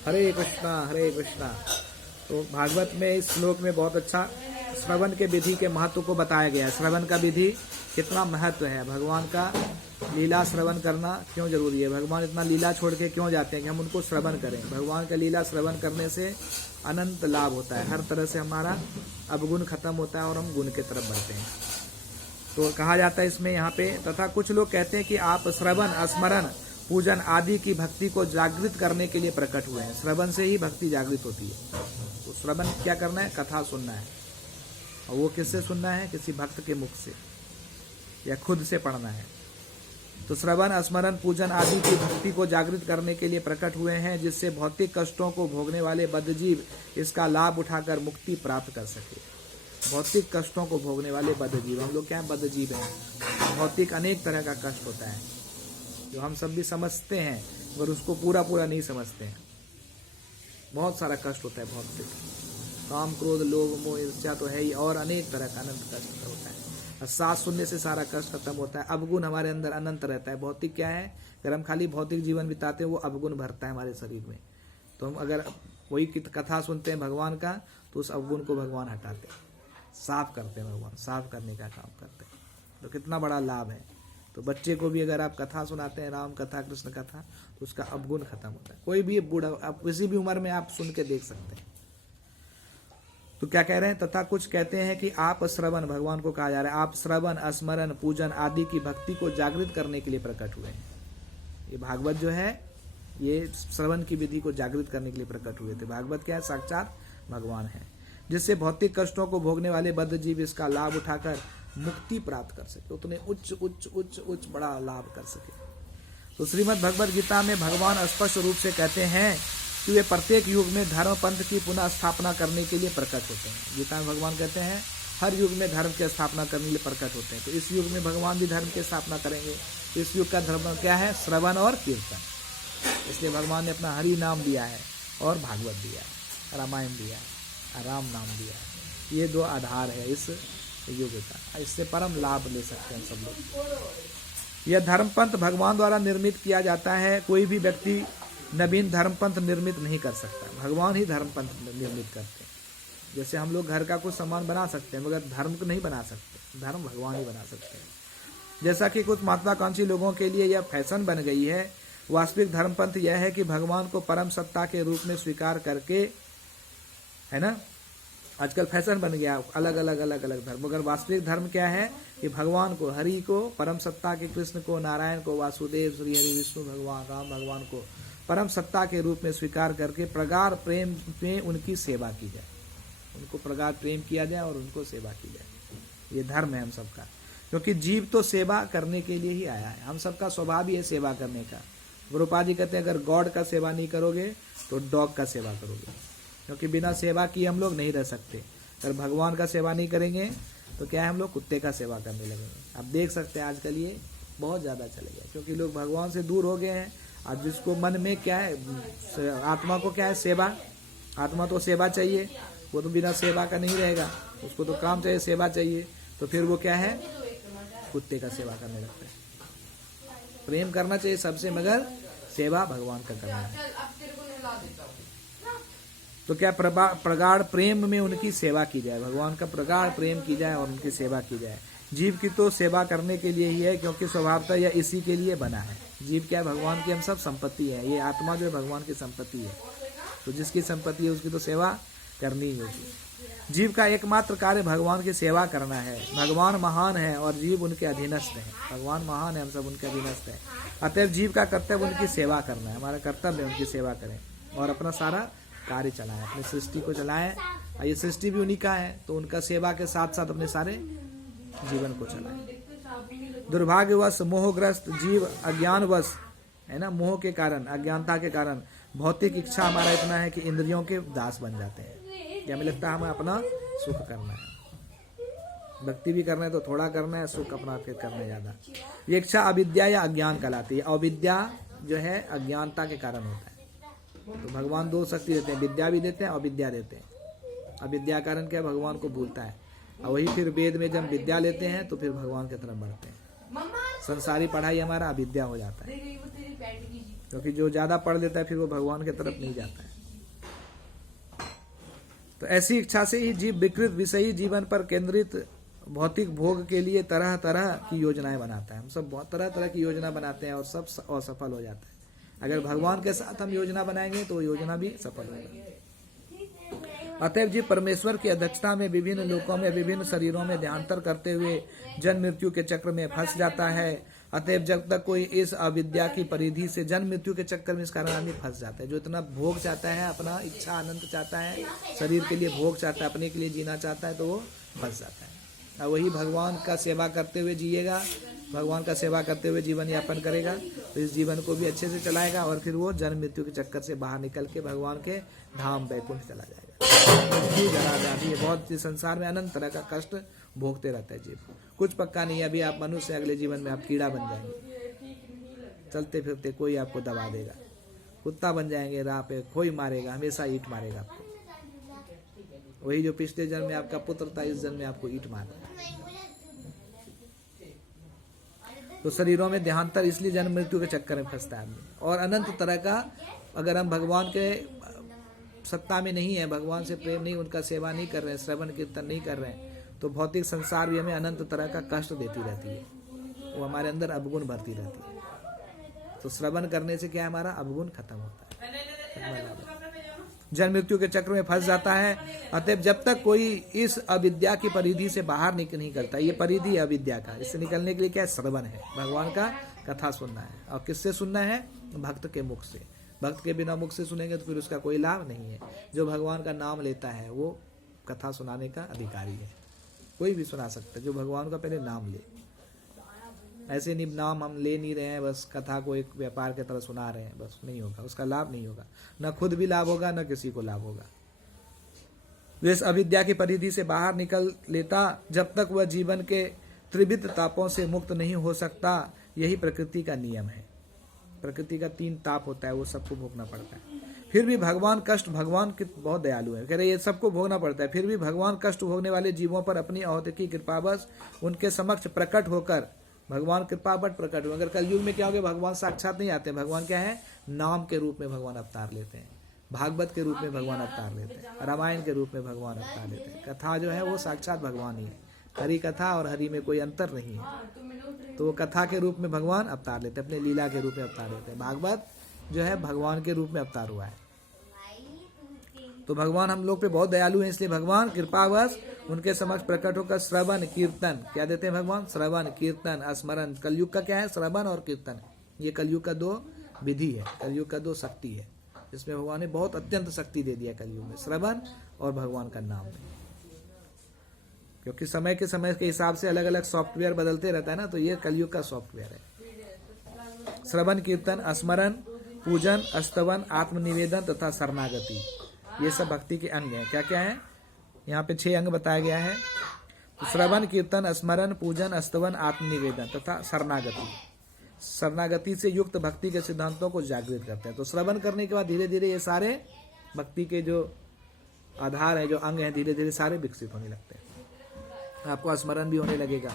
हरे कृष्णा। तो भागवत में इस श्लोक में बहुत अच्छा श्रवण के विधि के महत्व को बताया गया है। श्रवण का विधि कितना महत्व है, भगवान का लीला श्रवण करना क्यों जरूरी है, भगवान इतना लीला छोड़ के क्यों जाते हैं कि हम उनको श्रवण करें। भगवान का लीला श्रवण करने से अनंत लाभ होता है, हर तरह से हमारा अवगुण खत्म होता है और हम गुण की तरफ बढ़ते हैं। तो कहा जाता है इसमें यहाँ पे, तथा कुछ लोग कहते हैं कि आप श्रवण, स्मरण, पूजन आदि की भक्ति को जागृत करने के लिए प्रकट हुए हैं। श्रवण से ही भक्ति जागृत होती है। तो श्रवण क्या करना है, कथा सुनना है। और वो किससे सुनना है, किसी भक्त के मुख से या खुद से पढ़ना है। तो श्रवण, स्मरण, पूजन आदि की भक्ति को जागृत करने के लिए प्रकट हुए हैं, जिससे भौतिक कष्टों को भोगने वाले बद्धजीव इसका लाभ उठाकर मुक्ति प्राप्त कर सके। भौतिक कष्टों को भोगने वाले बद्धजीव, हम लोग क्या बद्धजीव हैं। भौतिक अनेक तरह का कष्ट होता है जो हम सब भी समझते हैं, मगर उसको पूरा नहीं समझते हैं। बहुत सारा कष्ट होता है भौतिक, काम, क्रोध, लोभ, मोह, ईर्ष्या तो है ही, और अनेक तरह का अनंत कष्ट होता है। सांस सुनने से सारा कष्ट खत्म होता है। अवगुण हमारे अंदर अनंत रहता है। भौतिक क्या है, अगर हम खाली भौतिक जीवन बिताते हैं वो अवगुण भरता है हमारे शरीर में। तो हम अगर वही कथा सुनते हैं भगवान का, तो उस अवगुण को भगवान हटाते हैं, साफ करते हैं। भगवान साफ करने का काम करते हैं। तो कितना बड़ा लाभ है। तो बच्चे को भी अगर आप कथा सुनाते हैं, राम कथा, कृष्ण कथा, तो उसका अवगुण खत्म होता है। कोई भी बूढ़ा, आप किसी भी उम्र में आप सुन के देख सकते हैं। तो क्या कह रहे हैं, तथा कुछ कहते हैं कि आप श्रवण, भगवान को कहा जा रहा है, आप श्रवण, स्मरण, पूजन आदि की भक्ति को जागृत करने के लिए प्रकट हुए हैं। ये भागवत जो है ये श्रवण की विधि को जागृत करने के लिए प्रकट हुए थे। भागवत क्या है, साक्षात भगवान है, जिससे भौतिक कष्टों को भोगने वाले बद्धजीव इसका लाभ उठाकर मुक्ति प्राप्त कर सके, उतने उच्च बड़ा लाभ कर सके। तो श्रीमद् भगवद गीता में भगवान स्पष्ट रूप से कहते हैं कि वे प्रत्येक युग में धर्म पंथ की पुनः स्थापना करने के लिए प्रकट होते हैं। गीता में भगवान कहते हैं हर युग में धर्म की स्थापना करने के लिए प्रकट होते हैं। तो इस युग में भगवान भी धर्म की स्थापना करेंगे। इस युग का धर्म क्या है, श्रवण और कीर्तन। इसलिए भगवान ने अपना हरि नाम दिया है और भागवत दिया है, रामायण दिया है, राम नाम दिया है। ये दो आधार है इस युग का। इससे परम लाभ ले सकते हैं सब लोग। यह धर्मपंथ भगवान द्वारा निर्मित किया जाता है। कोई भी व्यक्ति नवीन धर्मपंथ निर्मित नहीं कर सकता, भगवान ही धर्मपंथ निर्मित करते हैं। जैसे हम लोग घर का कुछ सामान बना सकते हैं, मगर धर्म को नहीं बना सकते, धर्म भगवान ही बना सकते हैं। जैसा कि कुछ महत्वाकांक्षी लोगों के लिए यह फैशन बन गई है, वास्तविक धर्मपंथ यह है कि भगवान को परम सत्ता के रूप में स्वीकार करके, है ना, आजकल फैशन बन गया अलग अलग धर्म, मगर वास्तविक धर्म क्या है कि भगवान को, हरि को, परम सत्ता के कृष्ण को, नारायण को, वासुदेव, श्री हरि, विष्णु भगवान, राम भगवान को परम सत्ता के रूप में स्वीकार करके प्रगाढ़ प्रेम में उनकी सेवा की जाए, उनको प्रगाढ़ प्रेम किया जाए और उनको सेवा की जाए। ये धर्म है हम सबका, क्योंकि जीव तो सेवा करने के लिए ही आया है। हम सबका स्वभाव ही है सेवा करने का। गुरुपाद जी कहते हैं अगर गॉड का सेवा नहीं करोगे तो डॉग का सेवा करोगे, क्योंकि बिना सेवा किए हम लोग नहीं रह सकते। अगर भगवान का सेवा नहीं करेंगे तो क्या है, हम लोग कुत्ते का सेवा करने लगेंगे। आप देख सकते हैं आजकल ये बहुत ज़्यादा चले गया, क्योंकि लोग भगवान से दूर हो गए हैं। अब जिसको मन में क्या है, आत्मा को क्या है, सेवा, आत्मा तो सेवा चाहिए, वो तो बिना सेवा का नहीं रहेगा, उसको तो काम चाहिए, सेवा चाहिए। तो फिर वो क्या है, कुत्ते का सेवा करने लगता है। प्रेम करना चाहिए सबसे, मगर सेवा भगवान का करना है। तो क्या प्रगाढ़ प्रेम में उनकी सेवा की जाए, भगवान का प्रगाढ़ प्रेम की जाए और उनकी सेवा की जाए। जीव की तो सेवा करने के लिए ही है, क्योंकि स्वभावतः यह इसी के लिए बना है। जीव क्या है, भगवान की हम सब संपत्ति है। ये आत्मा जो है भगवान की संपत्ति है, तो जिसकी संपत्ति है उसकी तो सेवा करनी ही होगी। जीव का एकमात्र कार्य भगवान की सेवा करना है। भगवान महान है और जीव उनके अधीनस्थ है। भगवान महान है, हम सब उनके अधीनस्थ है। अतएव जीव का कर्तव्य उनकी सेवा करना है। हमारा कर्तव्य है उनकी सेवा करें और अपना सारा कार्य चलाएं, अपनी सृष्टि को चलाएं। ये सृष्टि भी उन्हीं का है, तो उनका सेवा के साथ साथ अपने सारे जीवन को चलाएं। दुर्भाग्यवश मोहग्रस्त जीव अज्ञानवश, है ना, मोह के कारण, अज्ञानता के कारण भौतिक इच्छा हमारा इतना है कि इंद्रियों के दास बन जाते हैं। क्या हमें लगता है हमें अपना सुख करना है, भक्ति भी करना है तो थोड़ा करना है, सुख अपना फिर करना है ज्यादा। ये इच्छा अविद्या या अज्ञान कहलाती है। अविद्या जो है अज्ञानता के कारण होता है। तो भगवान दो शक्ति देते हैं, विद्या भी देते हैं, अविद्या देते हैं। अविद्या कारण क्या, भगवान को भूलता है, और वही फिर वेद में जब विद्या लेते हैं तो फिर भगवान की तरफ बढ़ते हैं। संसारी पढ़ाई हमारा अविद्या हो जाता है। क्योंकि जो ज्यादा पढ़ लेता है फिर वो भगवान की तरफ नहीं जाता है। तो ऐसी इच्छा से ही जीव विकृत विषयी जीवन पर केंद्रित भौतिक भोग के लिए तरह तरह की योजनाएं बनाता है। हम सब बहुत तरह तरह की योजना बनाते हैं और सब असफल हो जाता है। अगर भगवान के साथ हम योजना बनाएंगे तो वो योजना भी सफल होगी। अतएव जीव परमेश्वर की अध्यक्षता में विभिन्न लोकों में विभिन्न शरीरों में देहांतर करते हुए जन्म मृत्यु के चक्र में फंस जाता है। अतएव जब तक कोई इस अविद्या की परिधि से जन्म मृत्यु के चक्कर में इस कारण आदमी फंस जाता है। जो इतना भोग चाहता है, अपना इच्छा आनंद चाहता है, शरीर के लिए भोग चाहता है, अपने के लिए जीना चाहता है, तो वो फंस जाता है। और वही भगवान का सेवा करते हुए जिएगा, भगवान का सेवा करते हुए जीवन यापन करेगा तो इस जीवन को भी अच्छे से चलाएगा और फिर वो जन्म मृत्यु के चक्कर से बाहर निकल के भगवान के धाम वैकुंठ चला जाएगा। जरा जाती है बहुत, इस संसार में अनंत तरह का कष्ट भोगते रहता है जीव। कुछ पक्का नहीं है, अभी आप मनुष्य, अगले जीवन में आप कीड़ा बन जाएंगे, चलते फिरते कोई आपको दबा देगा, कुत्ता बन जाएंगे, राह पे कोई मारेगा, हमेशा ईंट मारेगा आपको। वही जो पिछले जन्म में आपका पुत्र था, इस जन्म में आपको ईंट मार। तो शरीरों में देहांतर इसलिए जन्म मृत्यु के चक्कर में फंसता है आदमी। और अनंत तरह का, अगर हम भगवान के सत्ता में नहीं है, भगवान से प्रेम नहीं, उनका सेवा नहीं कर रहे हैं, श्रवण कीर्तन नहीं कर रहे हैं, तो भौतिक संसार भी हमें अनंत तरह का कष्ट देती रहती है। वो हमारे अंदर अवगुण भरती रहती है। तो श्रवण करने से क्या है, हमारा अवगुण खत्म होता है, जन्म मृत्यु के चक्र में फंस जाता है। अतएव जब तक कोई इस अविद्या की परिधि से बाहर नहीं करता, ये परिधि है अविद्या का, इससे निकलने के लिए क्या है, श्रवण है, भगवान का कथा सुनना है। और किससे सुनना है, भक्त के मुख से। भक्त के बिना मुख से सुनेंगे तो फिर उसका कोई लाभ नहीं है। जो भगवान का नाम लेता है वो कथा सुनाने का अधिकारी है। कोई भी सुना सकता है जो भगवान का पहले नाम ले। ऐसे नहीं नाम हम ले नहीं रहे हैं, बस कथा को एक व्यापार की तरह सुना रहे हैं, बस नहीं होगा, उसका लाभ नहीं होगा, न खुद भी लाभ होगा न किसी को लाभ होगा। इस अविद्या की परिधि से बाहर निकल लेता जब तक वह जीवन के त्रिविध तापों से मुक्त नहीं हो सकता। यही प्रकृति का नियम है। प्रकृति का 3 ताप होता है, वो सबको भोगना पड़ता है। फिर भी भगवान बहुत दयालु है, कह रहे ये सबको भोगना पड़ता है। फिर भी भगवान कष्ट भोगने वाले जीवों पर अपनी अहौतिकी कृपावश उनके समक्ष प्रकट होकर, भगवान कृपावश प्रकट हो। अगर कलयुग में क्या हो गया, भगवान साक्षात नहीं आते, भगवान क्या है, नाम के रूप में भगवान अवतार लेते हैं, भागवत के रूप में भगवान अवतार लेते हैं, रामायण के रूप में भगवान अवतार लेते हैं। कथा जो है वो साक्षात भगवान ही है। हरि कथा और हरि में कोई अंतर नहीं है। तो वो कथा के रूप में भगवान अवतार लेते हैं, अपने लीला के रूप में अवतार लेते हैं। भागवत जो है भगवान के रूप में अवतार हुआ है। तो भगवान हम लोग पे बहुत दयालु हैं, इसलिए भगवान कृपावश उनके समक्ष प्रकट होकर श्रवण कीर्तन क्या देते हैं भगवान, श्रवण कीर्तन स्मरण। कलयुग का क्या है, श्रवण और कीर्तन। ये कलयुग का 2 विधि है, कलयुग का 2 शक्ति है। इसमें भगवान ने बहुत अत्यंत शक्ति दे दिया कलयुग में, श्रवण और भगवान का नाम में। क्योंकि समय के हिसाब से अलग अलग सॉफ्टवेयर बदलते रहता है ना, तो ये कलयुग का सॉफ्टवेयर है। श्रवण कीर्तन स्मरण पूजन स्तवन आत्मनिवेदन तथा शरणागति, ये सब भक्ति के अंग हैं। क्या क्या है यहाँ पे 6 अंग बताया गया है। तो श्रवण कीर्तन स्मरण पूजन स्तवन आत्मनिवेदन तथा शरणागति। शरणागति से युक्त भक्ति के सिद्धांतों को जागृत करते हैं। तो श्रवण करने के बाद धीरे धीरे ये सारे भक्ति के जो आधार है, जो अंग है, धीरे धीरे सारे विकसित होने लगते हैं। आपको स्मरण भी होने लगेगा,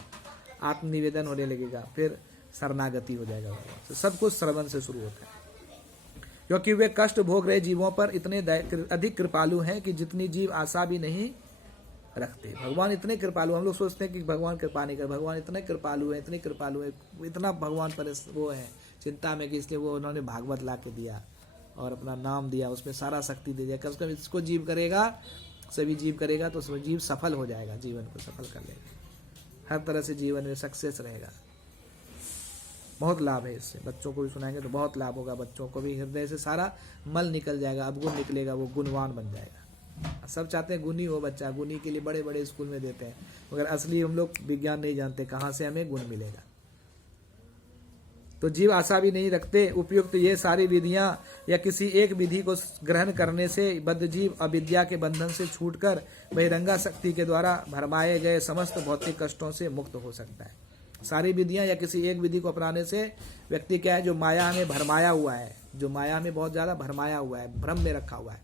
आत्मनिवेदन होने लगेगा, फिर शरणागति हो जाएगा। तो सब कुछ श्रवण से शुरू होता है। क्योंकि वे कष्ट भोग रहे जीवों पर इतने अधिक कृपालु हैं कि जितनी जीव आशा भी नहीं रखते। भगवान इतने कृपालु, हम लोग सोचते हैं कि भगवान कृपा नहीं कर, भगवान इतने कृपालु है, इतने कृपालु है, इतना भगवान पर वो है चिंता में कि इसलिए वो उन्होंने भागवत ला के दिया और अपना नाम दिया, उसमें सारा शक्ति दे दिया। कम से कम इसको जीव करेगा, सभी जीव करेगा तो जीव सफल हो जाएगा, जीवन को सफल कर लेगा, हर तरह से जीवन में सक्सेस रहेगा। बहुत लाभ है इससे। बच्चों को भी सुनाएंगे तो बहुत लाभ होगा। बच्चों को भी हृदय से सारा मल निकल जाएगा, अवगुण निकलेगा, वो गुणवान बन जाएगा। सब चाहते हैं गुणी हो बच्चा, गुणी के लिए बड़े बड़े स्कूल में देते हैं, मगर असली हम लोग विज्ञान नहीं जानते कहाँ से हमें गुण मिलेगा। तो जीव आशा भी नहीं रखते। उपयुक्त ये सारी विधियां या किसी एक विधि को ग्रहण करने से बद्ध जीव अविद्या के बंधन से छूटकर बहिरंगा शक्ति के द्वारा भरमाए गए समस्त भौतिक कष्टों से मुक्त हो सकता है। सारी विधियां या किसी एक विधि को अपनाने से व्यक्ति क्या है, जो माया में भरमाया हुआ है, जो माया में बहुत ज्यादा भरमाया हुआ है, भ्रम में रखा हुआ है,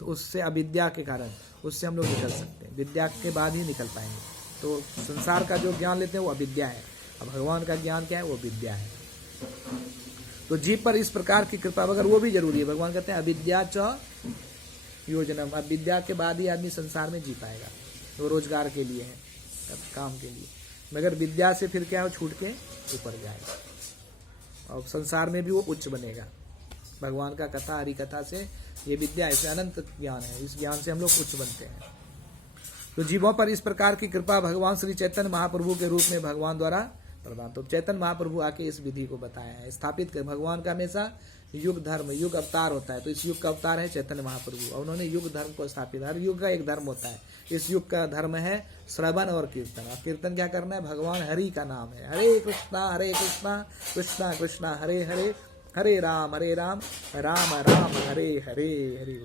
तो उससे अविद्या के कारण उससे हम लोग निकल सकते हैं। विद्या के बाद ही निकल पाएंगे। तो संसार का जो ज्ञान लेते हैं वो अविद्या है, और भगवान का ज्ञान क्या है, वो विद्या है। तो जीव पर इस प्रकार की कृपा मगर वो भी जरूरी है। भगवान कहते हैं अविद्या च योजनम, अब विद्या के बाद ही आदमी संसार में जी पाएगा, वो रोजगार के लिए है, काम के लिए, मगर विद्या से फिर क्या हो, छूट के ऊपर जाएगा और संसार में भी वो उच्च बनेगा। भगवान का कथा हरि कथा से ये विद्या ऐसे अनंत ज्ञान है, इस ज्ञान से हम लोग उच्च बनते हैं। तो जीवों पर इस प्रकार की कृपा भगवान श्री चैतन्य महाप्रभु के रूप में भगवान द्वारा प्रदान। तो चैतन्य महाप्रभु आके इस विधि को बताया है, स्थापित कर। भगवान का हमेशा युग धर्म, युग अवतार होता है, तो इस युग का अवतार है चैतन्य महाप्रभु और उन्होंने युग धर्म को स्थापित। हर युग का एक धर्म होता है, इस युग का धर्म है श्रवण और कीर्तन। और कीर्तन क्या करना है, भगवान हरि का नाम है, हरे कृष्णा कृष्णा कृष्णा हरे हरे, हरे राम राम राम हरे हरे।